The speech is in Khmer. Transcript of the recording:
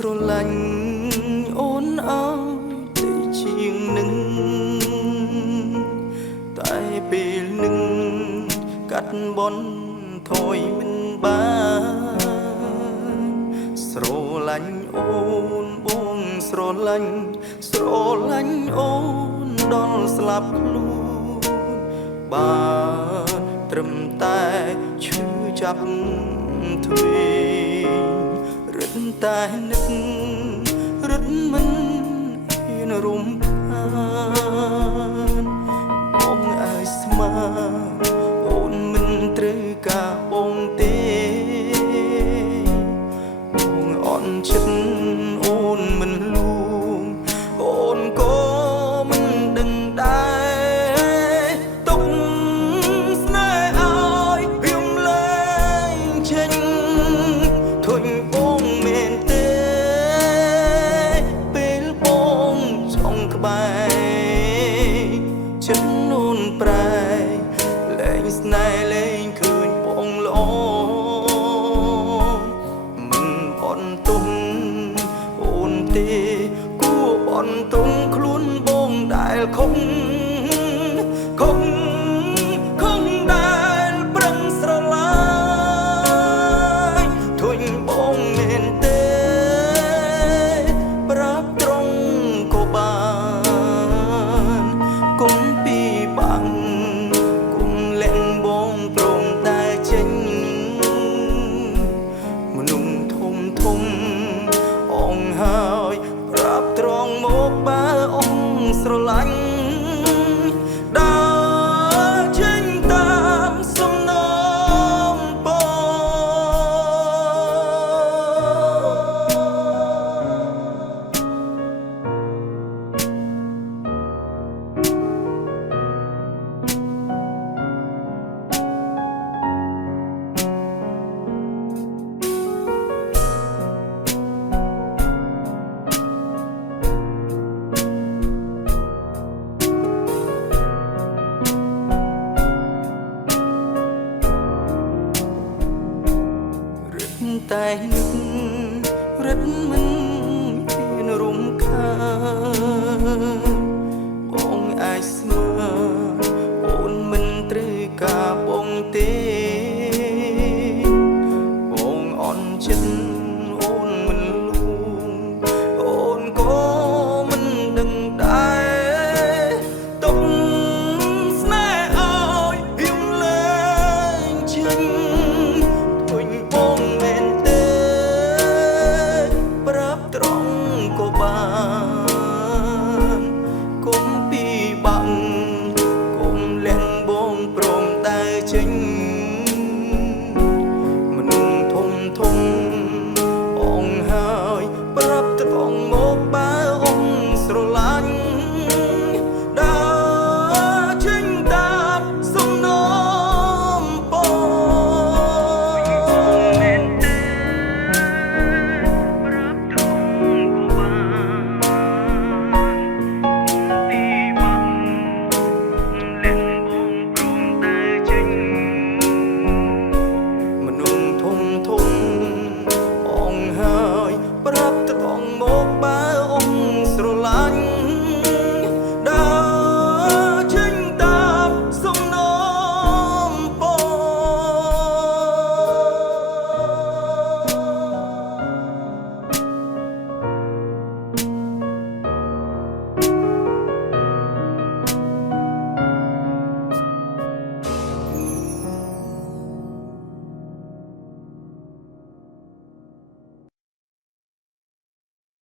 ស្រឡាញ់អូនអើយតែជាងនឹងតែពេលនឹងកាត់បន់ថយមិនបានស្រឡាញ់អូនបងស្រឡាញ់អូនដល់ស្លាប់ខ្លួនបានត្រឹមតែឈឺចាប់ទ្វេរឹតតែនឹករឹតមិនហ៊ានរំខានបងអើយស្មាអូនមិនត្រូវការបងទេបងអន់ចិត្តអូនមិនលួងអូនក៏មិនដឹងដែរទុកស្នេហ៍ឲ្យព្រាមលែងចេញធុញបងមែនទេពេលបងចង់ក្បែរចិត្តនូនប្រែលែងស្នេហ៍លែងឃើញបងល្អមិនបន់ទុំអូនទេគួរបន់ទុំខ្លួនបងដែលខំដែលប្រឹងស្រឡាញ់ធុញបងមែនទេប្រាប់ត្រង់ក៏បានគុំពីបាំងគុំលែងបងព្រមតែចេញមនុស្សធំអងហើយប្រាប់ត្រង់មកបើអងស្រឡាញ់ដើរចេញតាមសំណងបងតែនឹករឹតមិនហ៊ានរំខានបងអាចស្មើ